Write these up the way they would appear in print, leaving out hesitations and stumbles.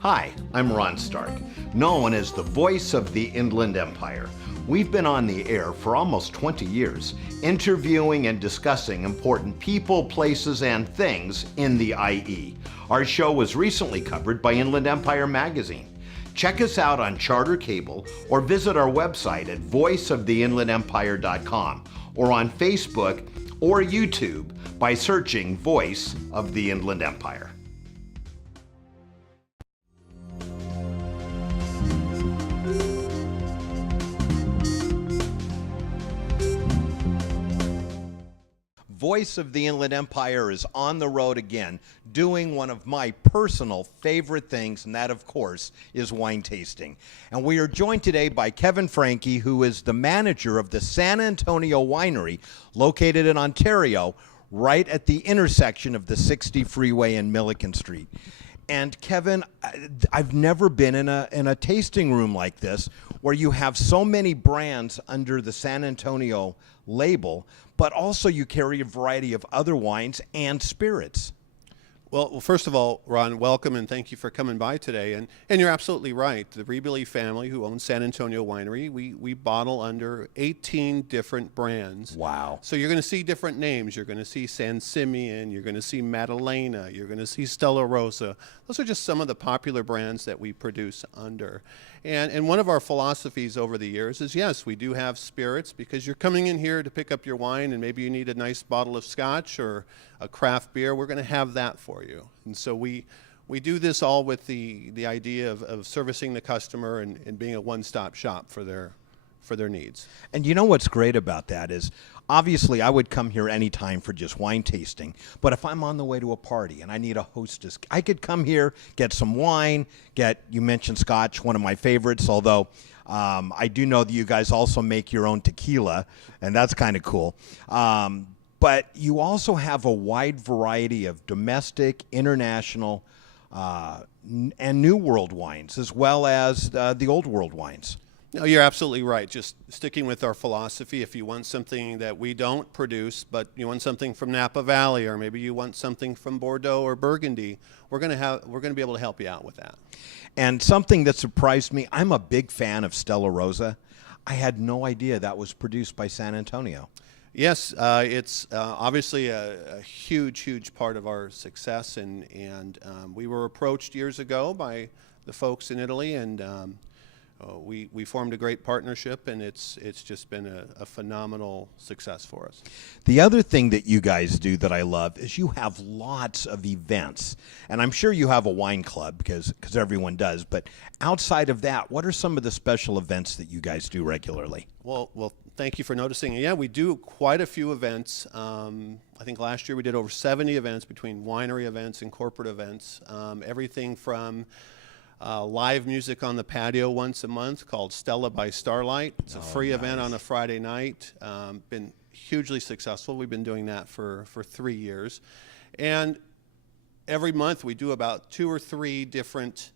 Hi, I'm Ron Stark, known as the voice of the Inland Empire. We've been on the air for almost 20 years, interviewing and discussing important people, places, and things in the IE. Our show was recently covered by Inland Empire magazine. Check us out on Charter Cable or visit our website at voiceoftheinlandempire.com or on Facebook or YouTube by searching Voice of the Inland Empire. Voice of the Inland Empire is on the road again, doing one of my personal favorite things, and that, of course, is wine tasting. And we are joined today by Kevin Franke, who is the manager of the San Antonio Winery, located in Ontario, right at the intersection of the 60 freeway and Milliken Street. And Kevin, I've never been in a tasting room like this where you have so many brands under the San Antonio label, but also you carry a variety of other wines and spirits. Well, first of all, Ron, welcome and thank you for coming by today. And you're absolutely right. The Rebele family, who owns San Antonio Winery, we bottle under 18 different brands. Wow. So you're going to see different names. You're going to see San Simeon. You're going to see Madalena. You're going to see Stella Rosa. Those are just some of the popular brands that we produce under. And one of our philosophies over the years is, yes, we do have spirits, because you're coming in here to pick up your wine and maybe you need a nice bottle of scotch or a craft beer. We're going to have that for you. And so we do this all with the idea of servicing the customer and being a one-stop shop for their needs. And you know what's great about that is, obviously I would come here anytime for just wine tasting, but if I'm on the way to a party and I need a hostess, I could come here, get some wine, you mentioned scotch, one of my favorites, although I do know that you guys also make your own tequila, and that's kind of cool. But you also have a wide variety of domestic, international, and New World wines, as well as the Old World wines. No, you're absolutely right. Just sticking with our philosophy, if you want something that we don't produce, but you want something from Napa Valley, or maybe you want something from Bordeaux or Burgundy, we're going to be able to help you out with that. And something that surprised me, I'm a big fan of Stella Rosa. I had no idea that was produced by San Antonio. Yes, it's obviously a huge part of our success, and we were approached years ago by the folks in Italy, and we formed a great partnership, and it's just been a phenomenal success for us. The other thing that you guys do that I love is you have lots of events, and I'm sure you have a wine club because everyone does, but outside of that, what are some of the special events that you guys do regularly? Well, thank you for noticing. Yeah, we do quite a few events. I think last year we did over 70 events between winery events and corporate events, everything from live music on the patio once a month called Stella by Starlight. It's a free event on a Friday night. Been hugely successful. We've been doing that for 3 years. And every month we do about 2 or 3 different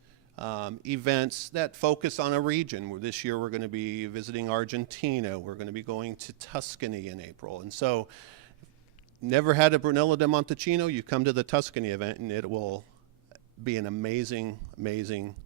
events that focus on a region. This year we're going to be visiting Argentina. We're going to be going to Tuscany in April. And so, never had a Brunello di Montalcino, you come to the Tuscany event and it will be an amazing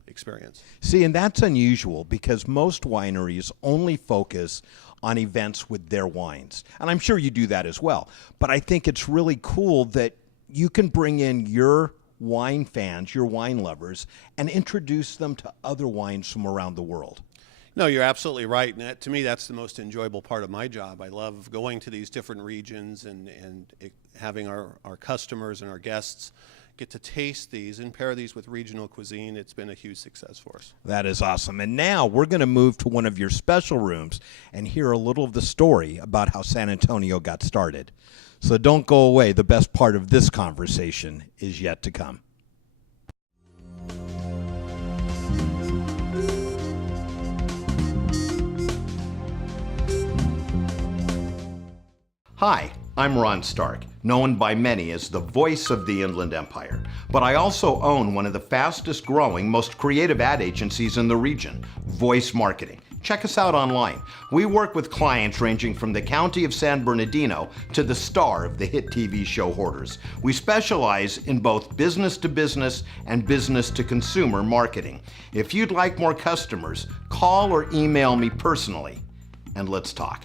experience. See, and that's unusual because most wineries only focus on events with their wines. And I'm sure you do that as well. But I think it's really cool that you can bring in your wine fans, your wine lovers, and introduce them to other wines from around the world. No, you're absolutely right. And to me, that's the most enjoyable part of my job. I love going to these different regions and having our customers and our guests get to taste these and pair these with regional cuisine. It's been a huge success for us. That is awesome. And now we're going to move to one of your special rooms and hear a little of the story about how San Antonio got started. So don't go away. The best part of this conversation is yet to come. Hi, I'm Ron Stark, known by many as the voice of the Inland Empire. But I also own one of the fastest growing, most creative ad agencies in the region, Voice Marketing. Check us out online. We work with clients ranging from the county of San Bernardino to the star of the hit TV show Hoarders. We specialize in both business to business and business to consumer marketing. If you'd like more customers, call or email me personally, and let's talk.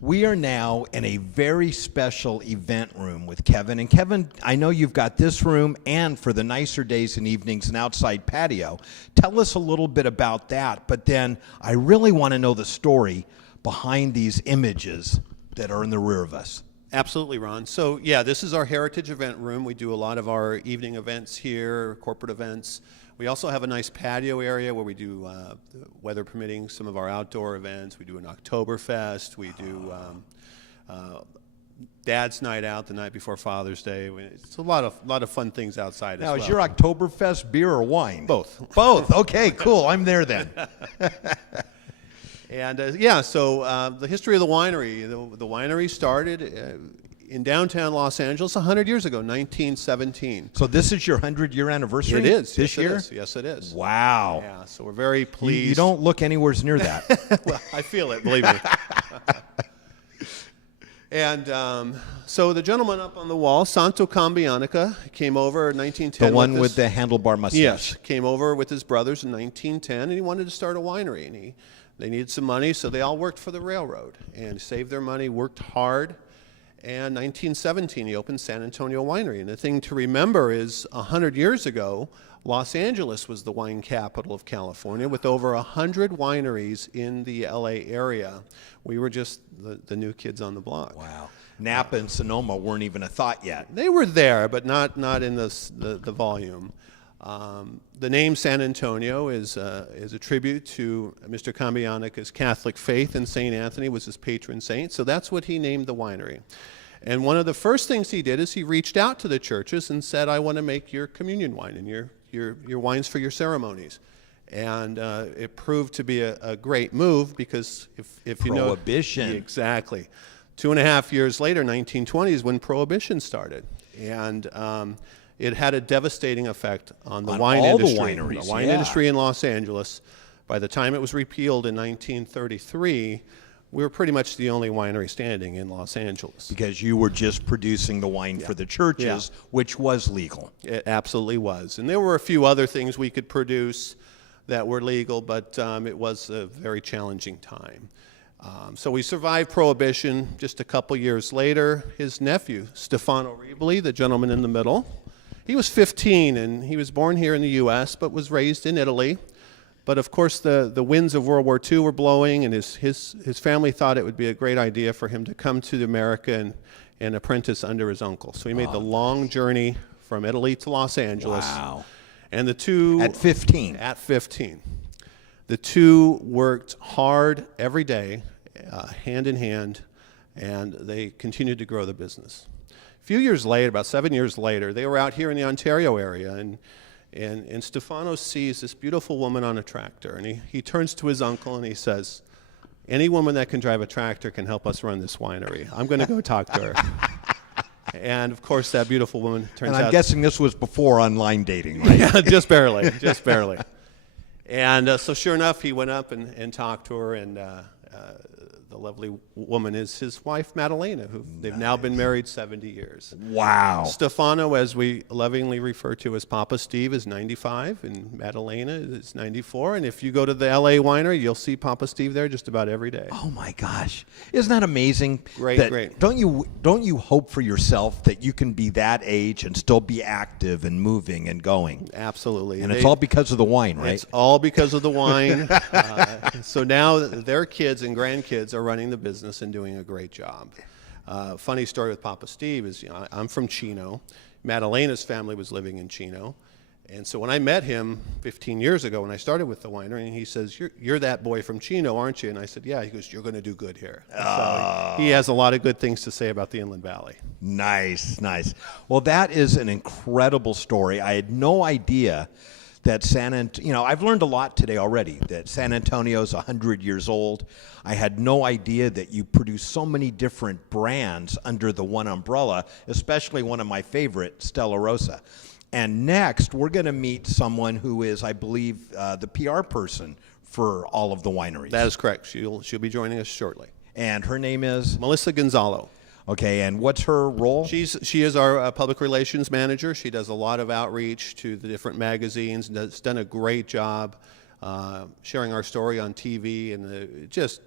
We are now in a very special event room with Kevin. And Kevin, I know you've got this room and for the nicer days and evenings an outside patio. Tell us a little bit about that, but then I really want to know the story behind these images that are in the rear of us. Absolutely, Ron. So yeah, this is our heritage event room. We do a lot of our evening events here, corporate events. We also have a nice patio area where we do, weather permitting, some of our outdoor events. We do an Oktoberfest. We do Dad's Night Out the night before Father's Day. It's a lot of fun things outside as well. Now, is your Oktoberfest beer or wine? Both. Both. Okay, cool. I'm there then. And yeah, so the history of the winery. The winery started in downtown Los Angeles 100 years ago, 1917. So this is your 100-year anniversary? It is. This year? Yes, it is. Wow. Yeah, so we're very pleased. You don't look anywhere near that. Well, I feel it, believe me. And so the gentleman up on the wall, Santo Cambianica, came over in 1910. The one with the handlebar mustache. Yes, came over with his brothers in 1910, and he wanted to start a winery. And they needed some money, so they all worked for the railroad and saved their money, worked hard. And 1917, he opened San Antonio Winery. And the thing to remember is 100 years ago, Los Angeles was the wine capital of California with over 100 wineries in the LA area. We were just the new kids on the block. Wow. Napa and Sonoma weren't even a thought yet. They were there, but not in the volume. The name San Antonio is a tribute to Mr. Cambianica's Catholic faith, and St. Anthony was his patron saint, so that's what he named the winery. And one of the first things he did is he reached out to the churches and said, I want to make your communion wine and your wines for your ceremonies. And it proved to be a great move because if you know... Prohibition. Exactly. 2.5 years later, 1920 is when Prohibition started. And it had a devastating effect on the wine industry. All the wineries, the wine industry in Los Angeles. By the time it was repealed in 1933, we were pretty much the only winery standing in Los Angeles. Because you were just producing the wine for the churches, which was legal. It absolutely was. And there were a few other things we could produce that were legal, but it was a very challenging time. So we survived Prohibition. Just a couple years later, his nephew, Stefano Riboli, the gentleman in the middle, he was 15, and he was born here in the U.S., but was raised in Italy. But of course, the winds of World War II were blowing, and his family thought it would be a great idea for him to come to America and apprentice under his uncle. So he made the long journey from Italy to Los Angeles. Wow. And the two... At 15. At 15. The two worked hard every day, hand in hand, and they continued to grow the business. A few years later, about 7 years later, they were out here in the Ontario area, and Stefano sees this beautiful woman on a tractor, and he turns to his uncle and he says, any woman that can drive a tractor can help us run this winery. I'm going to go talk to her. And of course, that beautiful woman turns out... And I'm guessing this was before online dating, right? Yeah, just barely, just barely. And so sure enough, he went up and talked to her, and the lovely woman is his wife, Madalena, who they've now been married 70 years. Wow. Stefano, as we lovingly refer to as Papa Steve, is 95, and Madalena is 94. And if you go to the LA winery, you'll see Papa Steve there just about every day. Oh my gosh. Isn't that amazing? Great, great. Don't you hope for yourself that you can be that age and still be active and moving and going? Absolutely. And it's all because of the wine, right? It's all because of the wine. So now their kids and grandkids are running the business and doing a great job. Funny story with Papa Steve is, I'm from Chino. Madalena's family was living in Chino. And so when I met him 15 years ago when I started with the winery, and he says, you're that boy from Chino, aren't you? And I said, yeah. He goes, you're going to do good here. So he has a lot of good things to say about the Inland Valley. Nice, nice. Well, that is an incredible story. I had no idea that I've learned a lot today already, that San Antonio's 100 years old. I had no idea that you produce so many different brands under the one umbrella, especially one of my favorite, Stella Rosa. And next, we're going to meet someone who is, I believe, the PR person for all of the wineries. That is correct. She'll be joining us shortly. And her name is? Melissa Gonzalo. Okay, and what's her role? She is our public relations manager. She does a lot of outreach to the different magazines and has done a great job sharing our story on TV and just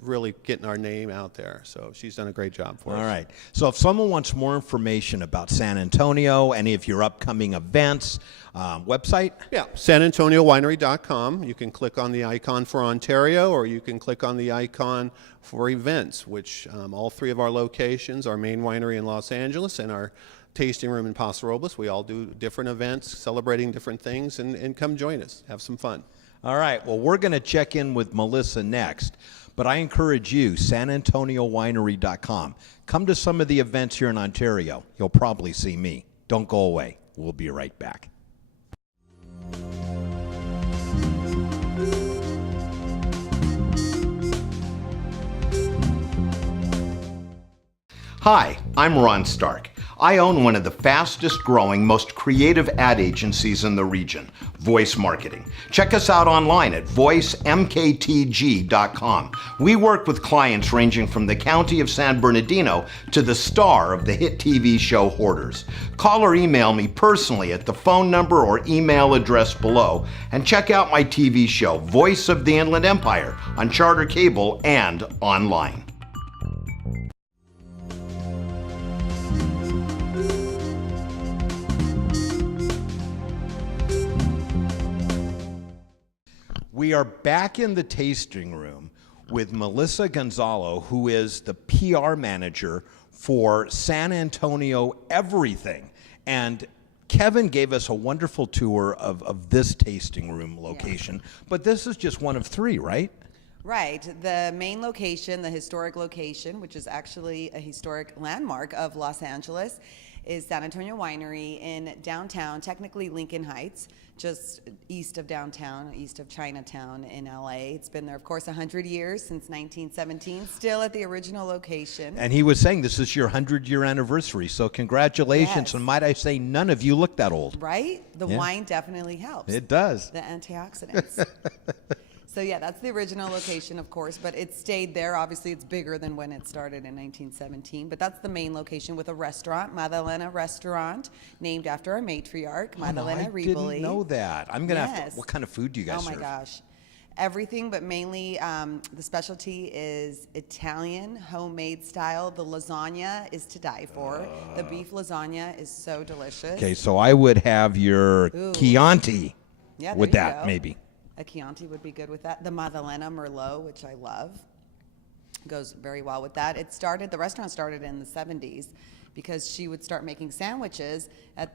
really getting our name out there. So she's done a great job for us. All right. So if someone wants more information about San Antonio, any of your upcoming events, website? Yeah, sanantoniowinery.com. You can click on the icon for Ontario, or you can click on the icon for events, which all three of our locations, our main winery in Los Angeles and our tasting room in Paso Robles, we all do different events celebrating different things, and come join us. Have some fun. All right. Well, we're going to check in with Melissa next, but I encourage you, sanantoniowinery.com. Come to some of the events here in Ontario. You'll probably see me. Don't go away. We'll be right back. Hi, I'm Ron Stark. I own one of the fastest growing, most creative ad agencies in the region, Voice Marketing. Check us out online at voicemktg.com. We work with clients ranging from the county of San Bernardino to the star of the hit TV show Hoarders. Call or email me personally at the phone number or email address below, and check out my TV show, Voice of the Inland Empire, on Charter Cable and online. We are back in the tasting room with Melissa Gonzalo, who is the PR manager for San Antonio Everything. And Kevin gave us a wonderful tour of this tasting room location, but this is just one of three, right? Right. The main location, the historic location, which is actually a historic landmark of Los Angeles, is San Antonio Winery in downtown, technically Lincoln Heights, just east of downtown, east of Chinatown in LA. It's been there, of course, 100 years, since 1917, still at the original location. And he was saying this is your 100-year anniversary, so congratulations. Yes. And might I say, none of you look that old. Right? The wine definitely helps. It does. The antioxidants. So yeah, that's the original location, of course, but it stayed there. Obviously, it's bigger than when it started in 1917, but that's the main location with a restaurant, Madalena Restaurant, named after our matriarch, Madalena Riboli. I didn't know that. I'm going to have to, Yes. what kind of food do you guys serve? Oh my gosh. Everything, but mainly the specialty is Italian, homemade style. The lasagna is to die for. The beef lasagna is so delicious. Okay, so I would have your Chianti Yeah, there with you that, go. maybe. A Chianti would be good with that. The Madalena Merlot, which I love, goes very well with that. The restaurant started in the 70s because she would start making sandwiches.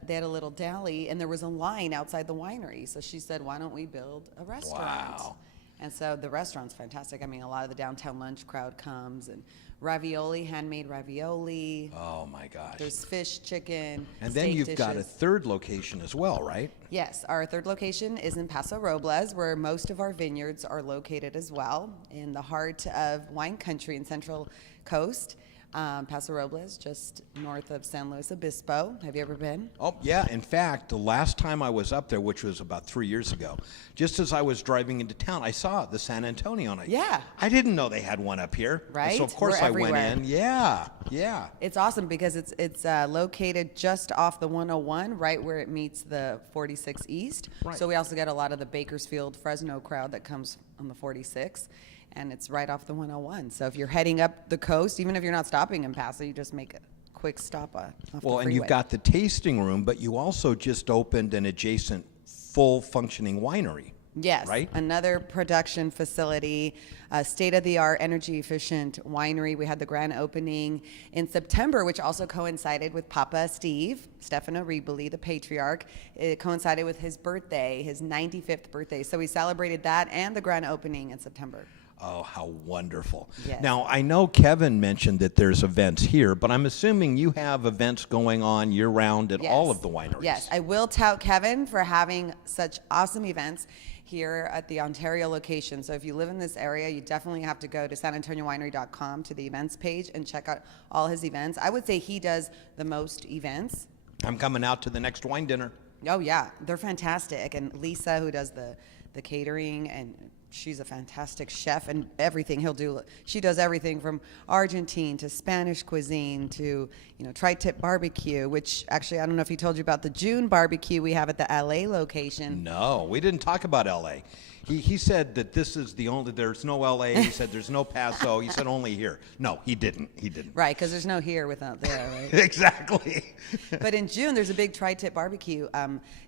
They had a little deli, and there was a line outside the winery. So she said, why don't we build a restaurant? Wow. And so the restaurant's fantastic. I mean, a lot of the downtown lunch crowd comes, and ravioli, handmade ravioli. Oh my gosh. There's fish, chicken, And then steak you've got a dishes. third location as well, right? Yes, our third location is in Paso Robles, where most of our vineyards are located as well, in the heart of wine country in Central Coast. Paso Robles, just north of San Luis Obispo. Have you ever been? Oh, yeah. In fact, the last time I was up there, which was about 3 years ago, just as I was driving into town, I saw the San Antonio. And Yeah. I didn't know they had one up here. Right? So, of course, We're I went everywhere. in. Yeah, yeah. It's awesome because it's located just off the 101, right where it meets the 46 East. Right. So we also get a lot of the Bakersfield, Fresno crowd that comes on the 46. And it's right off the 101. So if you're heading up the coast, even if you're not stopping in Paso, you just make a quick stop off the Well, and freeway. you've got the tasting room, but you also just opened an adjacent full functioning winery. Yes, Right? another production facility, state-of-the-art, energy-efficient winery. We had the grand opening in September, which also coincided with Papa Steve, Stefano Riboli, the patriarch. It coincided with his birthday, his 95th birthday. So we celebrated that and the grand opening in September. Oh, how wonderful. Yes. Now, I know Kevin mentioned that there's events here, but I'm assuming you have events going on year-round at all of the wineries. Yes, I will tout Kevin for having such awesome events here at the Ontario location. So if you live in this area, you definitely have to go to sanantoniowinery.com to the events page and check out all his events. I would say he does the most events. I'm coming out to the next wine dinner. Oh yeah, they're fantastic. And Lisa, who does the catering, and she's a fantastic chef, and everything he'll do. She does everything from Argentine to Spanish cuisine to, tri-tip barbecue, which actually, I don't know if he told you about the June barbecue we have at the LA location. No, we didn't talk about L.A. He said that this is the only, there's no L.A. He said there's no Paso. He said only here. No, he didn't. He didn't. Right, because there's no here without there, right? Exactly. But in June, there's a big tri-tip barbecue.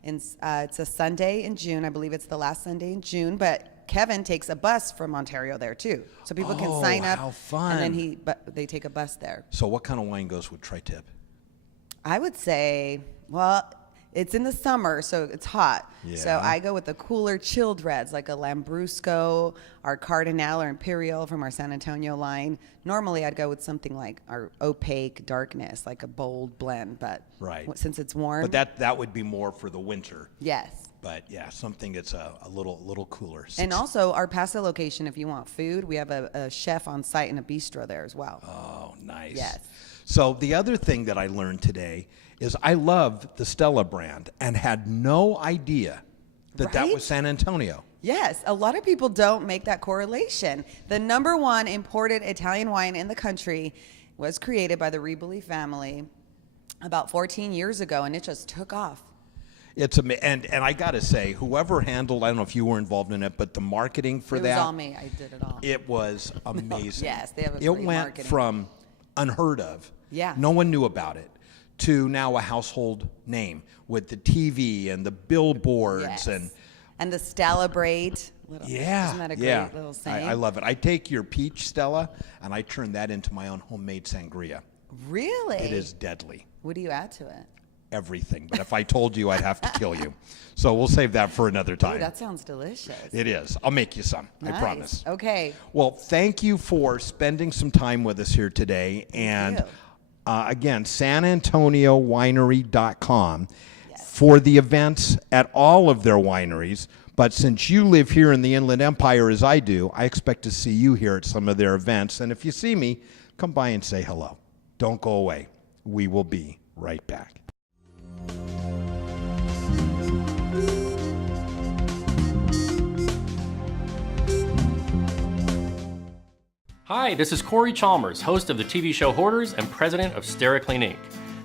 It's a Sunday in June. I believe it's the last Sunday in June, but Kevin takes a bus from Ontario there too, so people can sign up. How fun. And then they take a bus there. So what kind of wine goes with tri-tip? I would say, well, it's in the summer, so it's hot. Yeah. So I go with the cooler, chilled reds, like a Lambrusco, our Cardinal or Imperial from our San Antonio line. Normally, I'd go with something like our Opaque Darkness, like a bold blend, but Right. since it's warm. But that would be more for the winter. Yes. But yeah, something that's a little cooler. And also, our Paso location, if you want food, we have a chef on site and a bistro there as well. Oh, nice. Yes. So the other thing that I learned today is I love the Stella brand and had no idea that Right? was San Antonio. Yes, a lot of people don't make that correlation. The #1 imported Italian wine in the country was created by the Riboli family about 14 years ago, and it just took off. It's and I got to say, whoever handled, I don't know if you were involved in it, but the marketing for It that, was all me. I did it all. it was amazing. Yes, they have a It great went marketing. from unheard of, Yeah. no one knew about it, to now a household name with the TV and the billboards Yes. and the Stella braid. yeah, Isn't that a yeah. great little saying? I love it. I take your peach Stella and I turn that into my own homemade sangria. Really? It is deadly. What do you add to it? Everything. But if I told you, I'd have to kill you. So we'll save that for another time. Ooh, that sounds delicious. It is. I'll make you some. I Nice. promise. Okay. Well, thank you for spending some time with us here today. And you. again, sanantoniowinery.com Yes. for the events at all of their wineries. But since you live here in the Inland Empire as I do, I expect to see you here at some of their events. And if you see me, come by and say hello. Don't go away. We will be right back. Hi, this is Corey Chalmers, host of the TV show Hoarders and president of SteriClean Inc.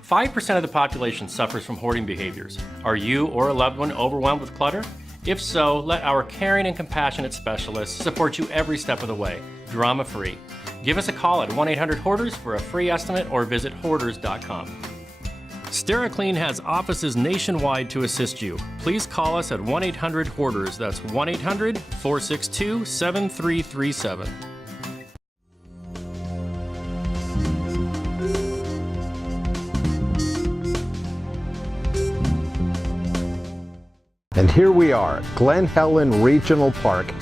5% of the population suffers from hoarding behaviors. Are you or a loved one overwhelmed with clutter? If so, let our caring and compassionate specialists support you every step of the way, drama-free. Give us a call at 1-800-HOARDERS for a free estimate or visit hoarders.com. SteriClean has offices nationwide to assist you. Please call us at 1-800-HOARDERS. That's 1-800-462-7337. And here we are at Glen Helen Regional Park,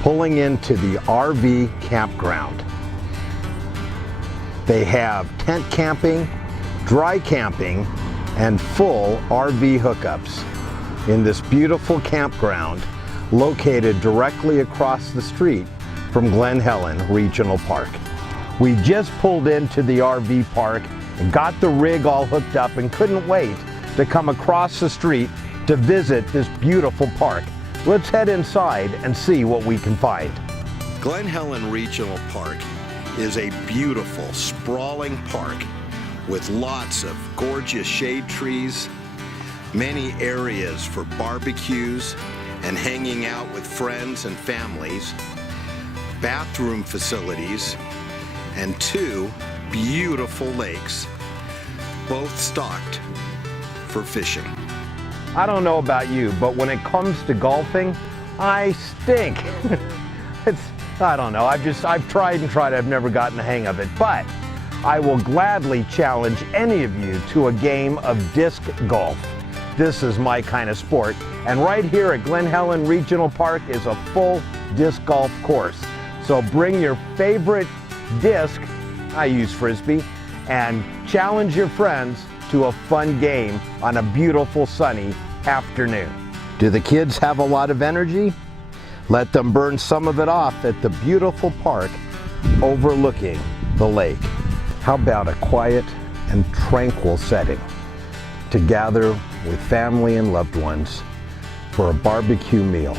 pulling into the RV campground. They have tent camping, dry camping, and full RV hookups in this beautiful campground located directly across the street from Glen Helen Regional Park. We just pulled into the RV park and got the rig all hooked up and couldn't wait to come across the street to visit this beautiful park. Let's head inside and see what we can find. Glen Helen Regional Park is a beautiful, sprawling park with lots of gorgeous shade trees, many areas for barbecues and hanging out with friends and families, bathroom facilities, and 2 beautiful lakes, both stocked for fishing. I don't know about you, but when it comes to golfing, I stink. I don't know, I've tried and tried, I've never gotten the hang of it, but I will gladly challenge any of you to a game of disc golf. This is my kind of sport, and right here at Glen Helen Regional Park is a full disc golf course. So bring your favorite disc, I use Frisbee, and challenge your friends to a fun game on a beautiful sunny afternoon. Do the kids have a lot of energy? Let them burn some of it off at the beautiful park overlooking the lake. How about a quiet and tranquil setting to gather with family and loved ones for a barbecue meal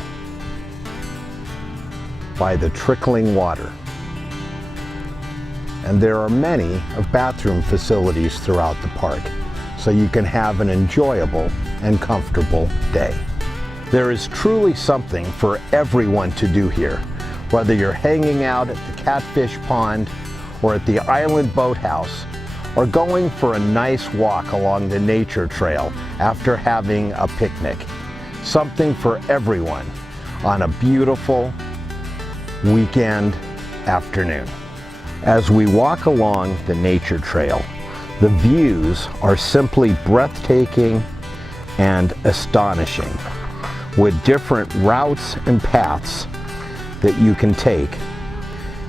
by the trickling water. And there are many of bathroom facilities throughout the park, so you can have an enjoyable and comfortable day. There is truly something for everyone to do here, whether you're hanging out at the Catfish Pond or at the Island Boathouse, or going for a nice walk along the nature trail after having a picnic. Something for everyone on a beautiful weekend afternoon. As we walk along the nature trail, the views are simply breathtaking and astonishing, with different routes and paths that you can take.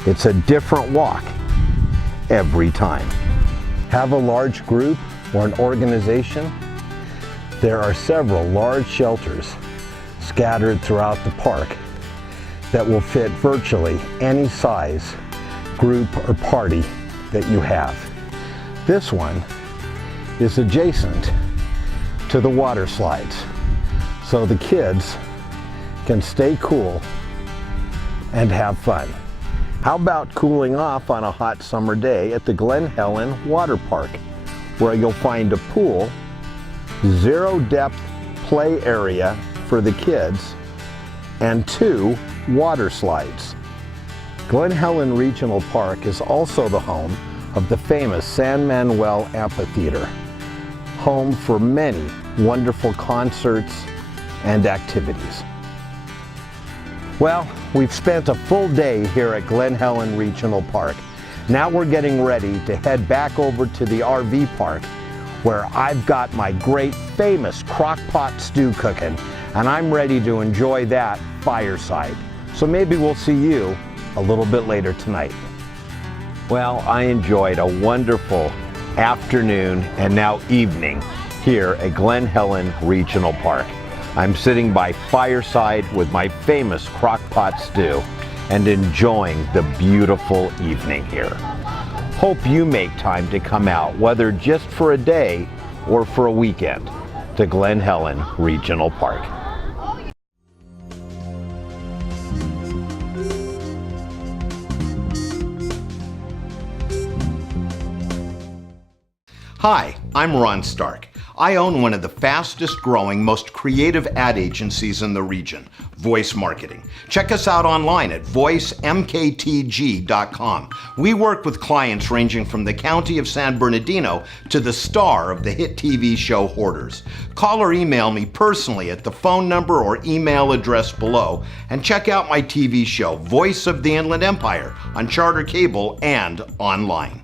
It's a different walk every time. Have a large group or an organization? There are several large shelters scattered throughout the park that will fit virtually any size group or party that you have. This one is adjacent to the water slides, so the kids can stay cool and have fun. How about cooling off on a hot summer day at the Glen Helen Water Park, where you'll find a pool, zero-depth play area for the kids, and 2 water slides. Glen Helen Regional Park is also the home of the famous San Manuel Amphitheater, home for many wonderful concerts and activities. Well, we've spent a full day here at Glen Helen Regional Park. Now we're getting ready to head back over to the RV park, where I've got my great famous crock pot stew cooking, and I'm ready to enjoy that fireside. So maybe we'll see you a little bit later tonight. Well, I enjoyed a wonderful afternoon and now evening here at Glen Helen Regional Park. I'm sitting by fireside with my famous crock pot stew and enjoying the beautiful evening here. Hope you make time to come out, whether just for a day or for a weekend, to Glen Helen Regional Park. Hi, I'm Ron Stark. I own one of the fastest growing, most creative ad agencies in the region, Voice Marketing. Check us out online at voicemktg.com. We work with clients ranging from the county of San Bernardino to the star of the hit TV show Hoarders. Call or email me personally at the phone number or email address below, and check out my TV show, Voice of the Inland Empire, on Charter Cable and online.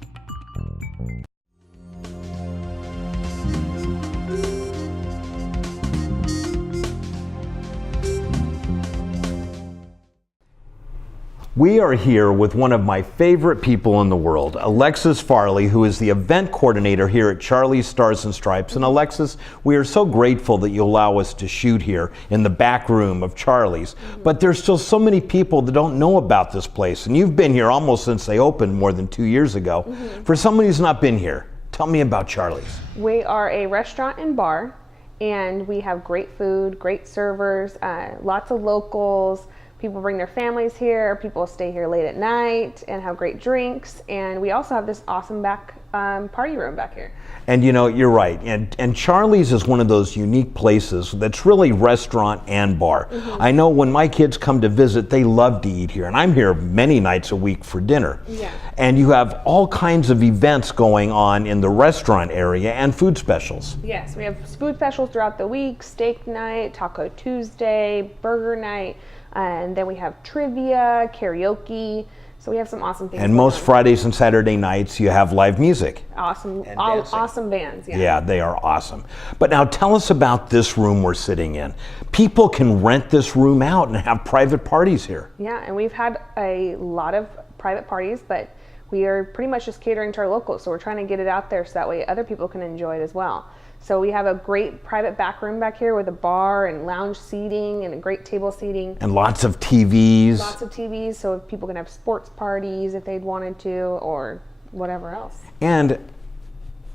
We are here with one of my favorite people in the world, Alexis Farley, who is the event coordinator here at Charlie's Stars and Stripes. And Alexis, we are so grateful that you allow us to shoot here in the back room of Charlie's. But there's still so many people that don't know about this place. And you've been here almost since they opened more than 2 years ago. For someone who's not been here, tell me about Charlie's. We are a restaurant and bar, and we have great food, great servers, lots of locals. People bring their families here, people stay here late at night and have great drinks, and we also have this awesome back party room back here. And you know, you're right. And Charlie's is one of those unique places that's really restaurant and bar. I know when my kids come to visit, they love to eat here. And I'm here many nights a week for dinner. Yeah. And you have all kinds of events going on in the restaurant area and food specials. Yes, we have food specials throughout the week, steak night, Taco Tuesday, burger night, and then we have trivia, karaoke. So we have some awesome things. And most Fridays and Saturday nights, you have live music. Awesome, And awesome bands. Yeah. Yeah, they are awesome. But now tell us about this room we're sitting in. People can rent this room out and have private parties here. Yeah, and we've had a lot of private parties, but we are pretty much just catering to our locals. So we're trying to get it out there so that way other people can enjoy it as well. So we have a great private back room back here with a bar and lounge seating and a great table seating. And lots of TVs. Lots of TVs, so people can have sports parties if they'd wanted to, or whatever else. And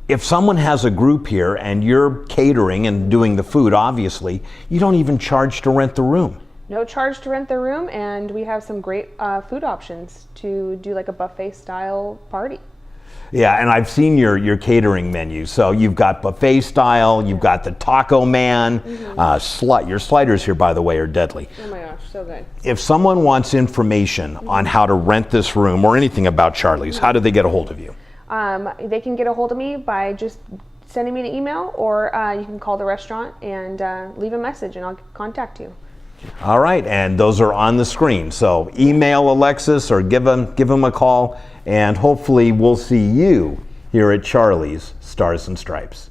if someone has a group here and you're catering and doing the food, obviously, you don't even charge to rent the room. No charge to rent the room, and we have some great food options to do like a buffet style party. Yeah, and I've seen your catering menu. So you've got buffet style, you've got the Taco Man. Your sliders here, by the way, are deadly. Oh my gosh, so good. If someone wants information on how to rent this room or anything about Charlie's, how do they get a hold of you? They can get a hold of me by just sending me an email, or you can call the restaurant and leave a message and I'll contact you. All right, and those are on the screen. So email Alexis or give them a call, and hopefully we'll see you here at Charlie's Stars and Stripes.